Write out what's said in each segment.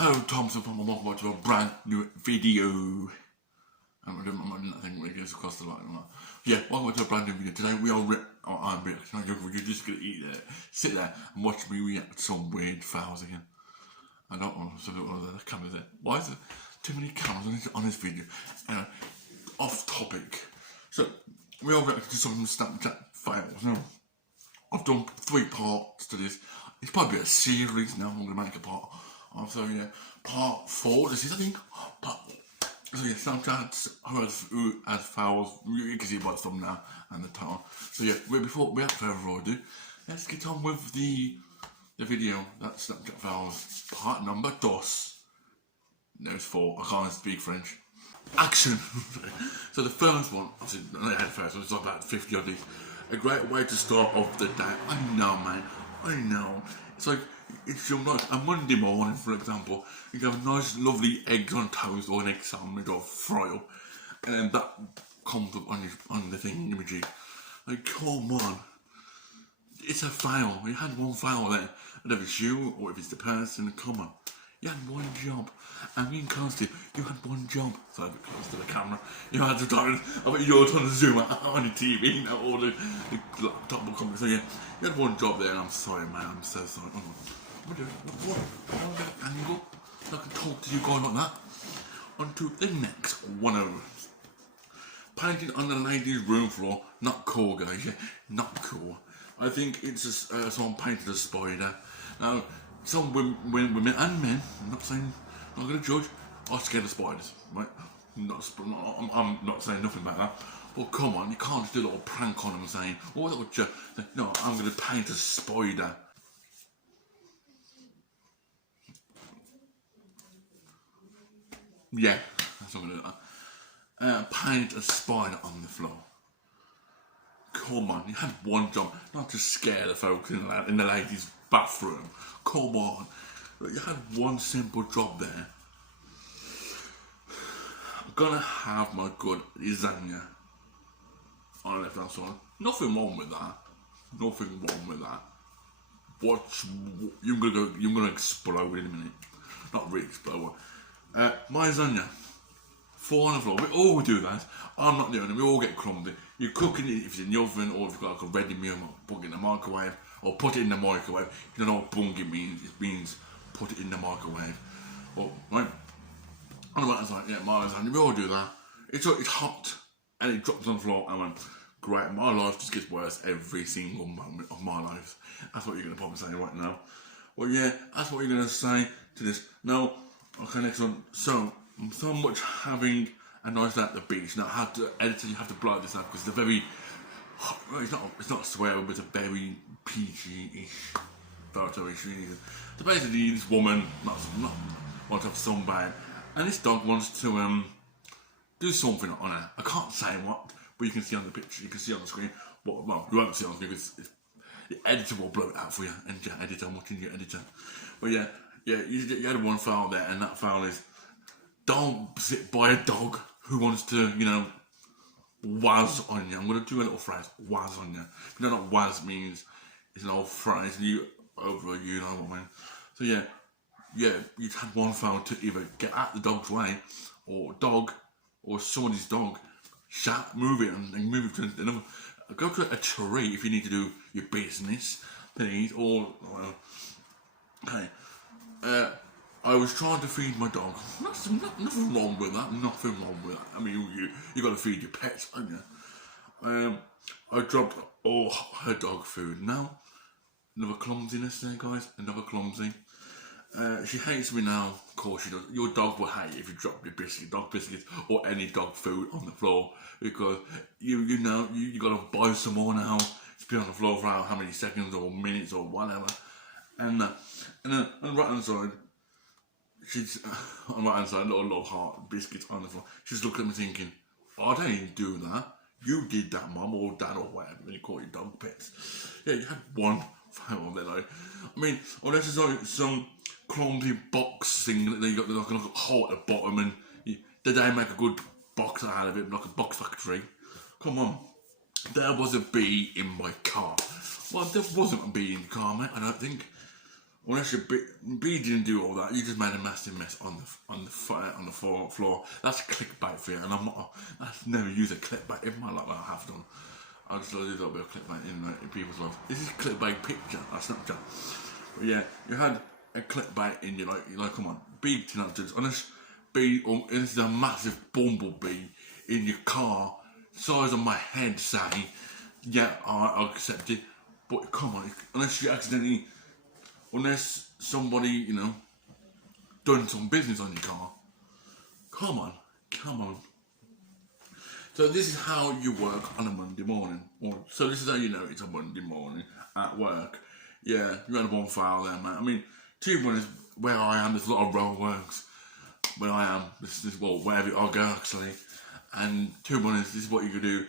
Hello, Thompson Fam, and welcome back to a brand new video. I'm doing that thing where it goes across the line. Yeah, welcome back to a brand new video. Today we are I'm reacting. You're just gonna eat there, sit there, and watch me react to some weird fouls again. I don't want to look at the cameras there. Why is there too many cameras on this video? Off topic. So we are reacting to some Snapchat fails. Now, I've done 3 parts to this. It's probably a series now. I'm gonna make a part. So yeah, part 4. This is, I think, so yeah, Snapchat who has fouls. You can see it by the thumbnail and the title. So yeah, without further ado, let's get on with the video. That's Snapchat fouls, part number 2. No, it's 4. I can't speak French. Action. So the first one, obviously, it's like about 50 of these. A great way to start off the day. I know, man. I know. It's like, it's your nice, a Monday morning, for example, you can have nice, lovely eggs on toast or an egg sandwich or fry up, and then that comes up on the thing imaging. Like, come on. It's a fail. You had one fail there. And if it's you or if it's the person, come on. You had one job. I mean, Constantly, you had one job. So a bit close to the camera. You had to try. I bet you're trying to zoom out on your TV now, or the laptop will come. So yeah, you had one job there, and I'm sorry, man. I'm so sorry. I'm gonna do what? Angle. So I can talk to you guys like that. On to the next one. Painting on the ladies' room floor. Not cool, guys. Yeah, not cool. I think it's just someone painted a spider. Now, some women and men, I'm not going to judge, are scared of spiders, right? I'm not saying nothing about that. Well, come on, you can't just do a little prank on them saying, oh, little joke. No, I'm going to paint a spider. Yeah, that's what I'm going to do. Paint a spider on the floor. Come on, you had one job, not to scare the folks in the ladies' bathroom. Come on, you had one simple job there. I'm gonna have my good lasagna on the left-hand side. Nothing wrong with that. Nothing wrong with that. You're gonna explode in a minute. Not really explode. My lasagna. 4 on the floor. We all do that. I'm not doing it. We all get clumsy. You're cooking it if it's in the oven, or if you've got like a ready meal, put it in the microwave, or put it in the microwave. You don't know what bungy means. It means put it in the microwave. Well, right? On the right hand side, yeah, my lasagna. We all do that. It's hot, and it drops on the floor. And I went, great. My life just gets worse every single moment of my life. That's what you're gonna probably say right now. Well, yeah, that's what you're gonna say to this. Now, okay, next one. So much having a nice day at the beach. Now, how to edit it, you have to blow this out because it's a very, it's not a swear, but it's a very PG-ish photo-ish. So basically, this woman wants to have sunbathe, and this dog wants to do something on her. I can't say what, but you can see on the picture, you can see on the screen. Well, you won't see on the screen because the editor will blow it out for you, and your editor, I'm watching your editor. But yeah, you had one foul there, and that foul is, don't sit by a dog who wants to, waz on you. I'm going to do a little phrase, waz on you. If you know what waz means, it's an old phrase, you know what I mean. So yeah, you'd had one foul to either get out the dog's way, or somebody's dog, move it and move it to another. Go to a tree if you need to do your business, please, or, okay. I was trying to feed my dog. Nothing wrong with that. Nothing wrong with that. I mean, you got to feed your pets, don't you? I dropped all her dog food. Now, another clumsiness there, guys. Another clumsy. She hates me now. Of course she does. Your dog will hate if you drop your dog biscuits, or any dog food on the floor, because you got to buy some more now. It's been on the floor for how many seconds or minutes or whatever. And then on the right hand side, she's on the right hand side, little love heart biscuits on the floor. She's looking at me thinking, I didn't do that. You did that, mum or dad or whatever when you call your dog pets. Yeah, you had one fail there, though. I mean, unless it's like some clumsy box thing that you got like a hole at the bottom, and did they make a good box out of it, like a box factory? Come on. There was a bee in my car. Well, there wasn't a bee in the car, mate, I don't think. Unless B didn't do all that, you just made a massive mess on the floor. That's clickbait for you, and I've never used a clickbait in my life. I have done. I just do a little bit of clickbait in people's lives. This is a clickbait picture. That's Snapchat. But yeah, you had a clickbait in your like come on, B did not do this. Unless B, this is a massive bumblebee in your car, size of my head, say, yeah, I accept it. But come on, unless somebody, done some business on your car. Come on. So this is how you work on a Monday morning. So this is how you know it's a Monday morning at work. Yeah, you had one file there, mate. I mean, to be honest, where I am, there's a lot of roadworks. Where I am, wherever I go actually. And to be honest, this is what you could do.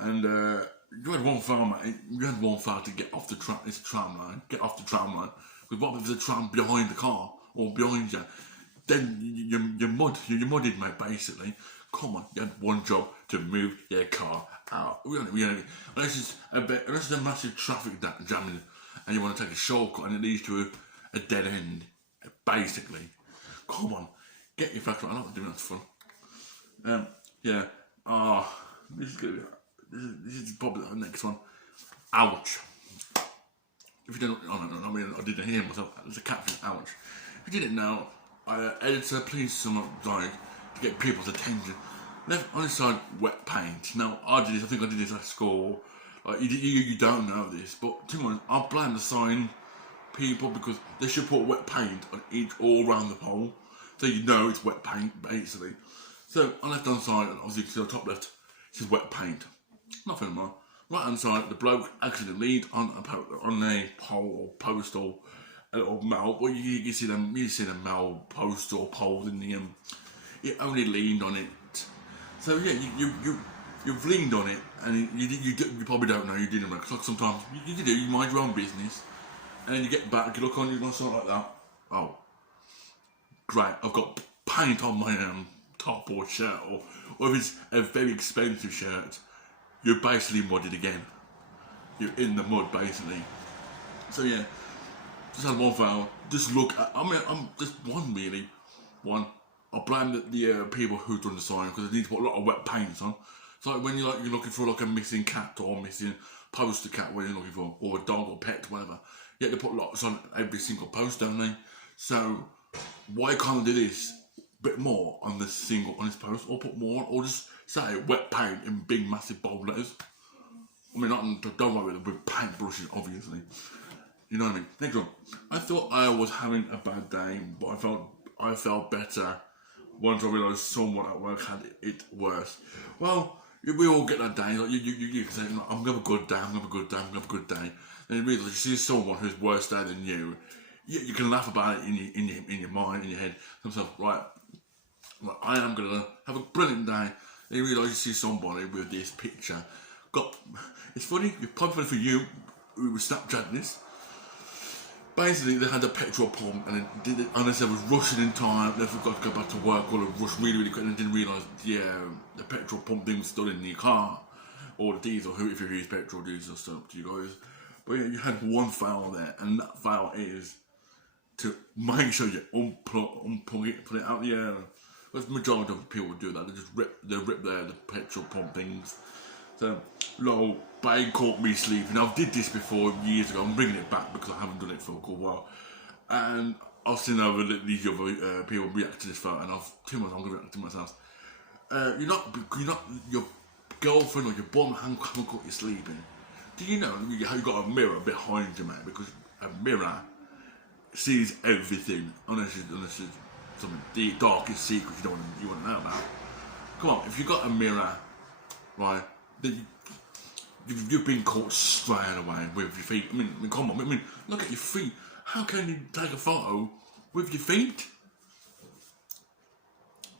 And you had one file, mate. You had one file to get off the tram. It's a tram line. Get off the tram line. Because what if there's a tram behind the car or behind you? Then you're mudded, mate. Basically, come on. You had one job to move your car out. Unless it's a massive traffic jamming, and you want to take a shortcut and it leads to a dead end. Basically, come on. Get your facts right. I'm not doing that for fun. Yeah. This is gonna be. This is probably the next one. Ouch. If you don't, I didn't hear myself. There's a caption. Ouch. If you didn't know, editor, please someone died to get people's attention. Left on the side, wet paint. Now I did this. I think I did this at school. Like you don't know this, but to be honest, I blame the sign people because they should put wet paint on all around the pole. So you know it's wet paint, basically. So on the left hand side, obviously the top left, it says wet paint. Nothing more. Right hand side, the bloke actually leaned on a pole or post or a little metal. Well, you see them metal post or pole in the it only leaned on it. So yeah, you've leaned on it, and you probably don't know you didn't. Because like sometimes you mind your own business, and then you get back, you look on, you want something like that. Oh. Great, I've got paint on my top or shirt, or if it's a very expensive shirt, you're basically mudded again. You're in the mud, basically. So yeah, just had one foul. Just look at, I'm just one really. One, I blame the people who done the sign because they need to put a lot of wet paints on. It's like when you're looking for like a missing cat or missing poster cat, what you're looking for, or a dog or pet, whatever. Yeah, they put lots on every single post, don't they? So why can't I do this a bit more on this post, or put more, or just say wet paint in big massive bold letters? I mean, don't worry with paint brushes, obviously. You know what I mean? Next one. I thought I was having a bad day, but I felt better once I realised someone at work had it worse. Well, we all get that day. Like you can say, I'm gonna have a good day. I'm gonna have a good day. I'm gonna have a good day. And you realise you see someone who's worse day than you. You can laugh about it in your mind, in your head. Themselves, right? Well, I am gonna have a brilliant day. And you realise you see somebody with this picture. It's funny. It's probably funny for you who was Snapchatting this. Basically, they had a petrol pump, and unless they was rushing in time, they forgot to go back to work, or they rushed really, really quick, and didn't realise the petrol pump thing was still in your car, or the diesel. If you use petrol, diesel, so up to you guys. But yeah, you had one file there, and that file is to make sure you unplug it, put it out the air. Because the majority of people do that. They just rip the petrol pump things. So, lol, Bane caught me sleeping. I've did this before years ago. I'm bringing it back because I haven't done it for a good while. And I've seen these other people react to this photo, and I'm going to react to myself. You're not your girlfriend or your bum haven't caught you sleeping. Do you know you've got a mirror behind you, mate? Because a mirror sees everything, unless it's something the darkest secret you want to know about. Come on, if you've got a mirror, right, you've been caught straight away with your feet. I mean, come on, look at your feet. How can you take a photo with your feet?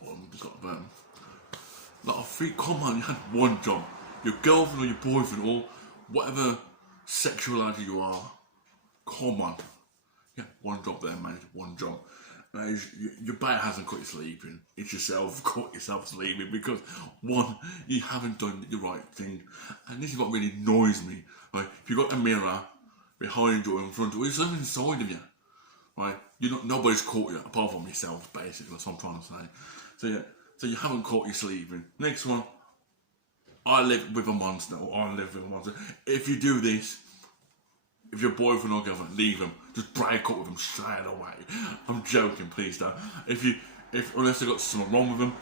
Well, we've got a lot of feet. Come on, you had one job. Your girlfriend or your boyfriend or whatever sexuality you are. Come on. Yeah, one job there, mate. One job. Your bait hasn't caught you sleeping. It's yourself caught yourself sleeping because one, you haven't done the right thing, and this is what really annoys me. Like if you've got a mirror behind you or in front of you, it's something inside of you. right? Nobody's caught you apart from yourself, basically. That's what I'm trying to say. So yeah, so you haven't caught you sleeping. Next one, I live with a monster, or I live with a monster. If you do this, if your boyfriend or girlfriend, leave them. Just break up with them straight away. I'm joking, please don't. Unless they've got something wrong with them,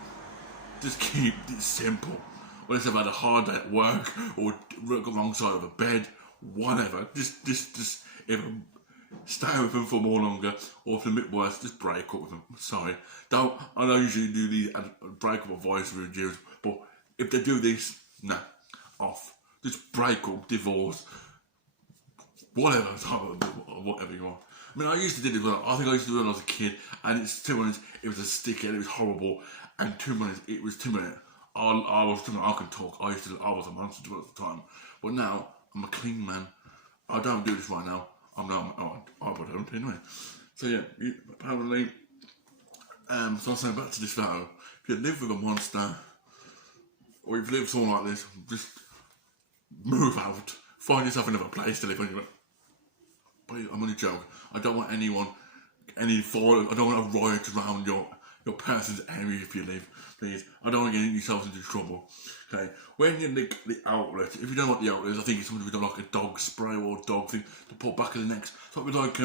just keep it simple. Unless they've had a hard day at work or work alongside of a bed, whatever. Just if stay with them for more longer, or if they're a bit worse, just break up with them. Sorry, don't. I don't usually do these break up advice reviews, but if they do this, nah, off. Just break up, divorce, whatever you want. I mean, I used to do it. I think I used to do it when I was a kid, and it's 2 minutes. It was a stickhead. It was horrible, and 2 minutes. It was 2 minutes. I was 2 minutes. I can talk. I was a monster at the time, but now I'm a clean man. I don't do this right now. I don't anyway. So yeah, apparently. So I'm saying, back to this photo. If you live with a monster, or if you live with someone like this, just move out. Find yourself another place to live. But I'm only joking. I don't want anyone, I don't want a riot around your person's area if you live, please. I don't want to get yourselves into trouble. Okay, when you lick the outlet, if you don't know what the outlet is, I think it's something we don't like a dog spray or dog thing to put back of the necks. Something like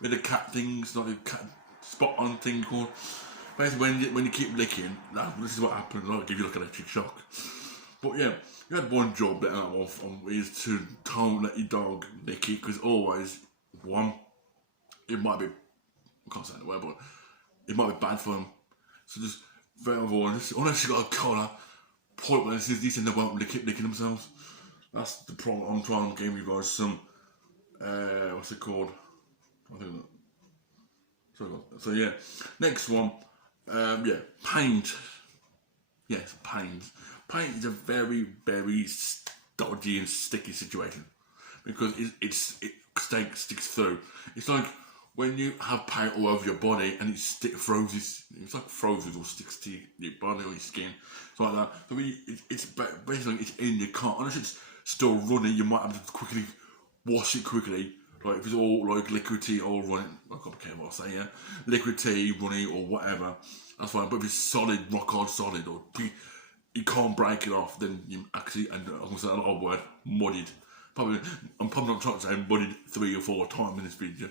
with the cat things, like a cat spot on thing called. Basically, when you keep licking, this is what happens. I'll give you like an electric shock. But yeah, you had one job that is to don't let your dog lick it, because always one, it might be, I can't say the word, but it might be bad for them. So just very avoid, unless you got a collar, point where this is, and they won't keep licking themselves. That's the problem. I'm trying to give you guys some, what's it called? I think that. So yeah, next one, yeah, paint. Yes, paint. Paint is a very, very dodgy and sticky situation because it sticks through. It's like when you have paint all over your body and it freezes. It's like freezes or sticks to your body or your skin, something like that. So it's basically it's in your car. Unless it's still running, you might have to quickly wash it quickly. Like if it's all like liquidy or running, I can't care what I say, yeah, liquidy, runny or whatever, that's fine. But if it's solid, rock hard solid, or you can't break it off, then you actually, and I'm gonna say a lot of word, muddied. I'm probably not trying to say muddied 3 or 4 times in this video.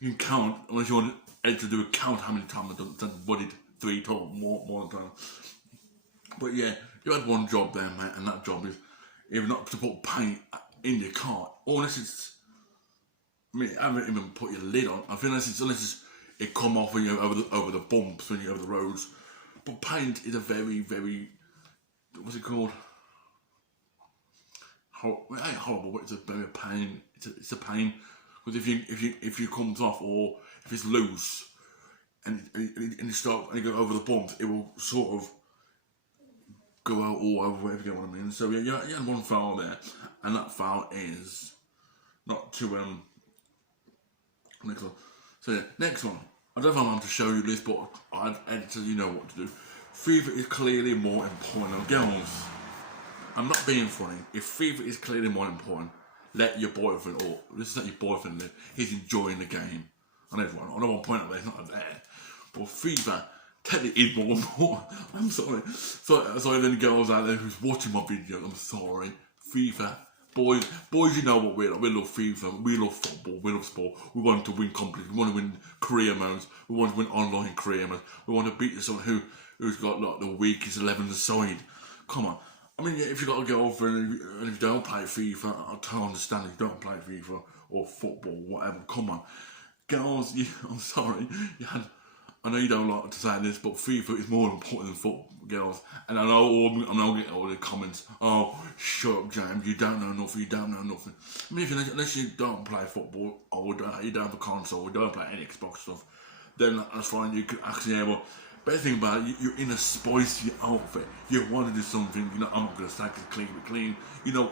You can count, unless you want Ed to do a count how many times I've done muddied 3 times, more than time. But yeah, you had one job there, mate, and that job is either not to put paint in your car, or unless it's, I mean, I haven't even put your lid on. I think unless it come off when you're over the bumps, when you're over the roads. But paint is a very, very, what's it called? It ain't horrible, but it's a very pain. It's a pain because if you comes off, or if it's loose and you go over the bumps, it will sort of go out all over, whatever you get what I mean. So yeah, you had one foul there, and that foul is not to next one. So yeah, next one. I don't know if I'm going to show you this, but I'd editor, you know what to do. FIFA is clearly more important. Girls, I'm not being funny. If FIFA is clearly more important, let your boyfriend, or this is not your boyfriend live. He's enjoying the game. I know one point out there, it's not there. But FIFA technically is more important. I'm sorry. Sorry, then girls out there who's watching my video, I'm sorry. FIFA. Boys, you know what we love. We love FIFA, we love football, we love sport. We want to win competitions, we want to win career modes, we want to win online career modes. We want to beat someone who's got like the weakest 11 side. Come on. I mean, if you've got a girlfriend and if you don't play FIFA, I totally understand if you don't play FIFA or football, whatever. Come on. Girls, I'm sorry. I know you don't like to say this, but FIFA is more important than football, girls. And I know I'm getting all the comments. Oh, shut up, James. You don't know nothing. You don't know nothing. I mean, unless you don't play football, or you don't have a console, or you don't play any Xbox stuff, then that's fine. You can actually have a better thing about it. You're in a spicy outfit. You want to do something. You know, I'm not going to say it's clean. You know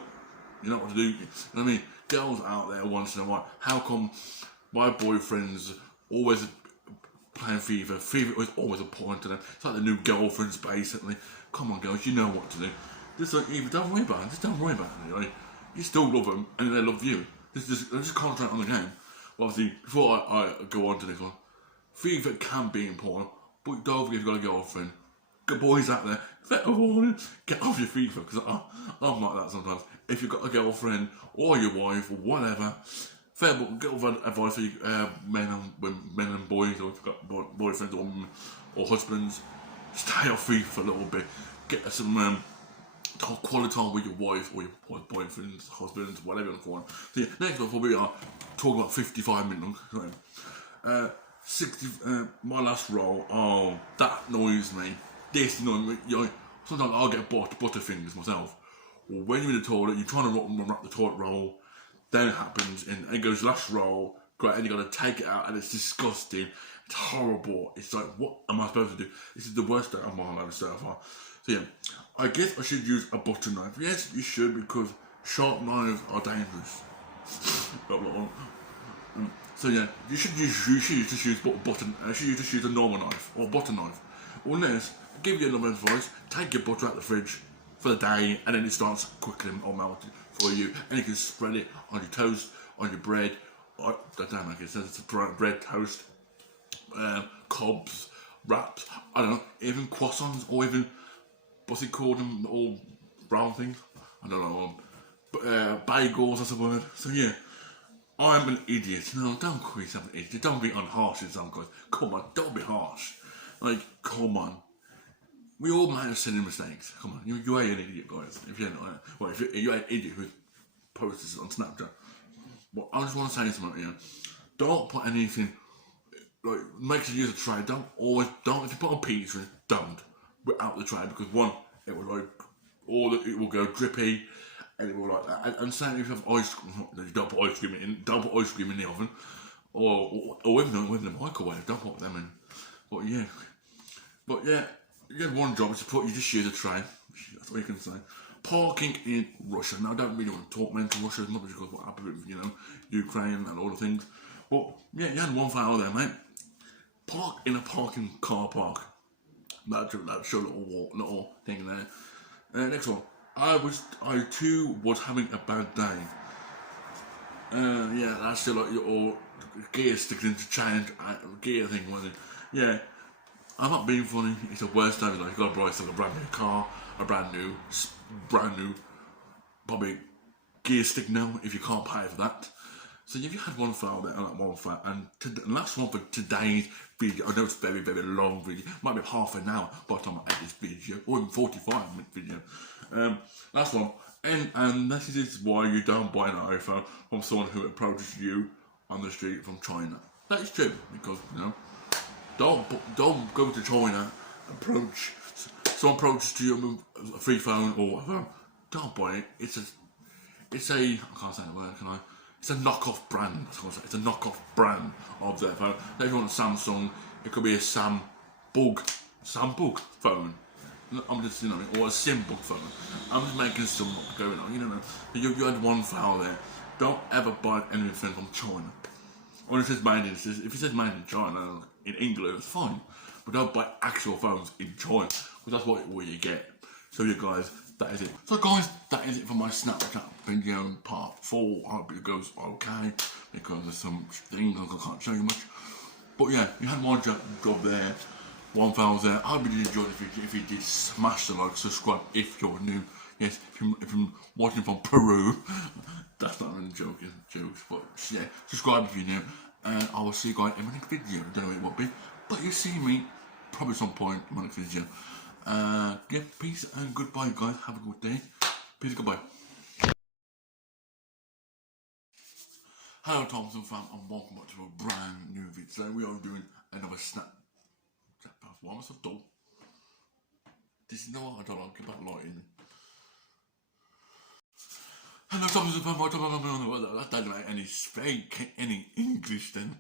what to do. You know what I mean? Girls out there once in a while. How come my boyfriend's always playing FIFA? FIFA was always important to them. It's like the new girlfriends, basically. Come on, girls, you know what to do. Just like, even don't worry about it. Just don't worry about it. Right? You still love them, and they love you. Just concentrate on the game. Obviously, before I go on to this one, FIFA can be important, but don't forget you've got a girlfriend. Good boys out there, get off your FIFA, because I'm like that sometimes. If you've got a girlfriend or your wife or whatever, fair but get advice for you, men and boys, or if you've got boyfriends or husbands, stay off FIFA for a little bit. Get some quality time with your wife or your boyfriends, husbands, whatever you want to call them. So yeah, next one we are talking about 55 minutes long. 60. My last roll. Oh, that annoys me. This annoys me. You know, sometimes I'll get butterfingers myself. Or when you're in the toilet, you're trying to wrap the toilet roll. Then it happens, and it goes last roll. Great, and you got to take it out, and it's disgusting. It's horrible. It's like, what am I supposed to do? This is the worst day of my life so far. So yeah, I guess I should use a butter knife. Yes, you should, because sharp knives are dangerous. So yeah, you should just use a normal knife or butter knife. Unless, give you another advice, take your butter out the fridge for the day, and then it starts quickly or melting for you, and you can spread it on your toast, on your bread. I don't know, like it says it's bread, toast, cobs, wraps. I don't know, even croissants, or even what's it called, them all brown things. I don't know, but bagels, that's a word. So yeah. I'm an idiot. No, don't call yourself an idiot. Don't be unharsh with some guys. Come on, don't be harsh. Like, come on. We all might have silly mistakes. Come on, you ain't an idiot, guys. If you're not, well, if you're an idiot who posts this on Snapchat. Well, I just want to say something here. Don't put anything, like, make sure you use a tray. Don't, if you put on pizza, don't, without the tray, because one, it will, like, it will go drippy, and it will like that. And same if you have ice cream, don't put ice cream in the oven, or within the microwave. Don't put them in. But yeah, you have one job. You just use a tray. That's all you can say. Parking in Russia. Now I don't really want to talk mental Russia as much because what happened with Ukraine and all the things. But yeah, you had one file there, mate. Park in a parking car park. That's your little thing there. Next one. I too was having a bad day. Yeah, that's still like your gear sticking into change, gear thing, wasn't it? Yeah, I'm not being funny. It's the worst day of your life. You got to buy yourself a brand new car, a brand new, probably gear stick now if you can't pay for that. So if you had one file there and one file, and the last one for today's video, I know it's very, very long video, might be half an hour by the time I edit this video, or even 45-minute video. Last one, and this is why you don't buy an iPhone from someone who approaches you on the street from China. That is true, because, don't go to China, someone approaches to you with a free phone or whatever, don't buy it. It's a, I can't say the word, can I? It's a knockoff brand. It's a knockoff brand of their phone. If you want a Samsung, it could be a Sambug phone. I'm just, or a Simbug phone. I'm just making some going on. You had one file there. Don't ever buy anything from China. Or if it says made in China, in England, it's fine. But don't buy actual phones in China, because that's what you get. So you guys, that is it. So guys, that is it for my Snapchat video part 4. I hope it goes okay, because there's some things I can't show you much. But yeah, you had one job there, one file there. I hope you did enjoy the video. If you did, smash the like, subscribe if you're new. Yes, if you're watching from Peru, that's not really jokes, but yeah, subscribe if you're new. And I will see you guys in my next video. I don't know what it will be, but you'll see me probably some point in my next video. Yeah, peace and goodbye, guys. Have a good day. Peace and goodbye. Hello, Thompson Fam, and welcome back to a brand new video. Today we are doing another Snapchat. Why am I so dull? This is no what I don't like about lighting. Hello, Thompson Fam. I don't know any English then.